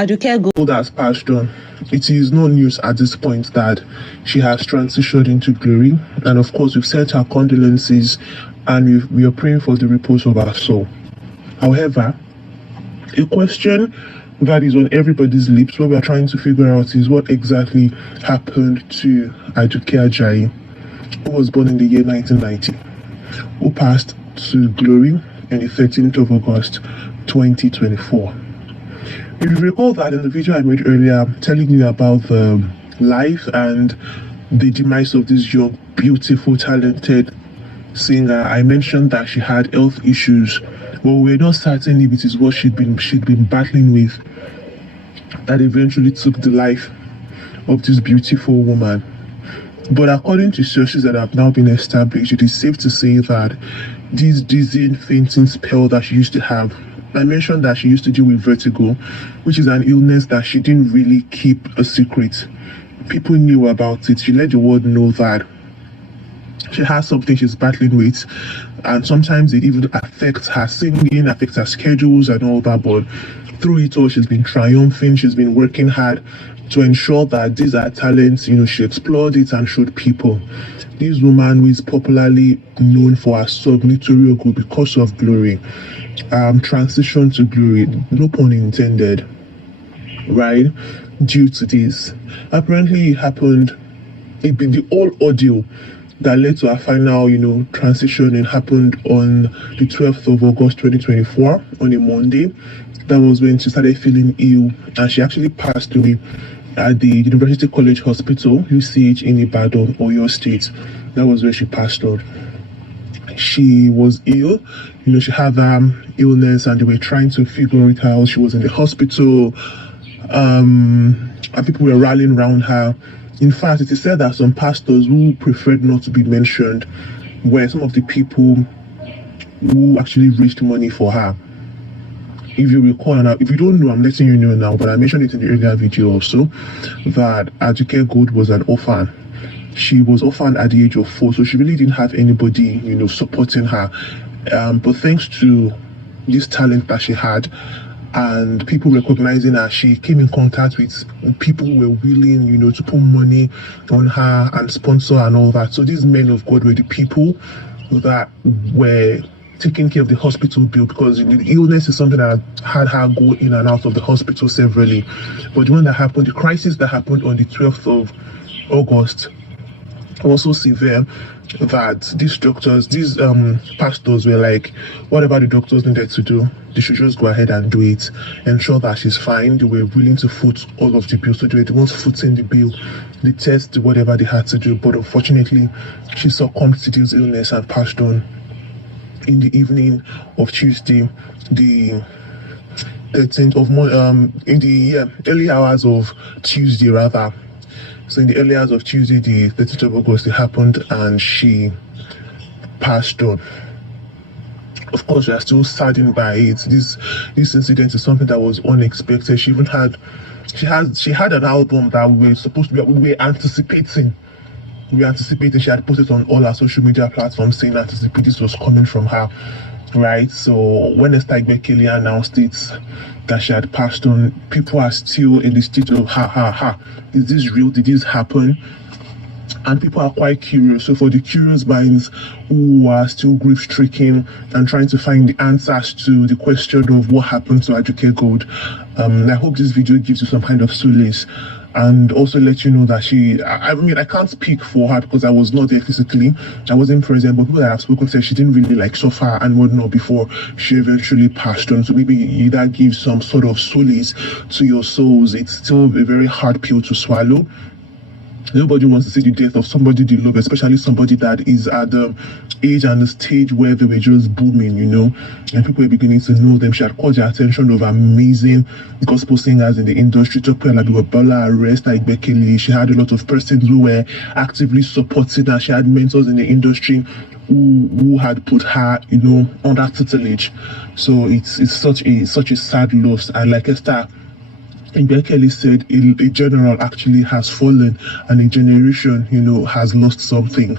Aduke Gold has passed on. It is no news at this point that she has transitioned into glory, and of course we've sent our condolences and we are praying for the repose of our soul. However, a question that is on everybody's lips, what we are trying to figure out, is what exactly happened to Aduke Ajayi, who was born in the year 1990, who passed to glory on the 13th of August 2024. If you recall that in the video I made earlier telling you about the life and the demise of this young, beautiful, talented singer, I mentioned that she had health issues. Well, we're not certain if it is what she'd been battling with that eventually took the life of this beautiful woman. But according to sources that have now been established, it is safe to say that this dizzying, fainting spell that she used to have, I mentioned that she used to deal with vertigo, which is an illness that she didn't really keep a secret. People knew about it. She let the world know that she has something she's battling with, and sometimes it even affects her singing, affects her schedules and all that. But through it all, she's been triumphing. She's been working hard to ensure that these are talents, she explored it and showed people. This woman, who is popularly known for her song Nitori Ogo because of glory, transition to glory, no pun intended, right? Due to this, apparently it happened. The whole audio that led to her final, transition, and happened on the 12th of August 2024 on a Monday. That was when she started feeling ill, and she actually passed away at the University College Hospital, UCH, in Ibadan, Oyo State. That was where she passed on. She was ill, she had illness, and they were trying to figure it out. She was in the hospital, and people were rallying around her. In fact, it is said that some pastors who preferred not to be mentioned were some of the people who actually raised money for her. If you recall, now, if you don't know, I'm letting you know now, but I mentioned it in the earlier video also, that Aduke Gold was an orphan. She was orphaned at the age of 4, so she really didn't have anybody, supporting her. But thanks to this talent that she had, and people recognizing her, she came in contact with people who were willing, to put money on her and sponsor and all that. So these men of God were the people that were taking care of the hospital bill, because the illness is something that had her go in and out of the hospital severally. But the one that happened, the crisis that happened on the 12th of August, was so severe that these doctors, these pastors were like, whatever the doctors needed to do, they should just go ahead and do it, ensure that she's fine. They were willing to foot all of the bill, so they were the ones footing the bill, the test, whatever they had to do. But unfortunately, she succumbed to this illness and passed on in the evening of Tuesday, the 13th of in the early hours of Tuesday rather. So in the early hours of Tuesday, the 13th of August, it happened, and she passed on. Of course, we are still saddened by it. This incident is something that was unexpected. She even had an album that we were anticipating. We anticipated. She had posted on all our social media platforms saying that this was coming from her, right? So when Esther Igbekele announced it, that she had passed on, people are still in the state of is this real? Did this happen? And people are quite curious. So for the curious minds who are still grief-stricken and trying to find the answers to the question of what happened to Aduke Gold, I hope this video gives you some kind of solace, and also let you know that I can't speak for her because I was not there physically. I wasn't present, but people that I've spoken to, she didn't really suffer and whatnot before she eventually passed on. So maybe that gives some sort of solace to your souls. It's still a very hard pill to swallow. Nobody wants to see the death of somebody they love, especially somebody that is at the age and the stage where they were just booming, and people were beginning to know them. She had caught the attention of amazing gospel singers in the industry. She had a lot of persons who were actively supporting her. She had mentors in the industry who had put her, on that tutelage. So it's such a sad loss. And like Esther Igbekele said, a general actually has fallen, and a generation, has lost something.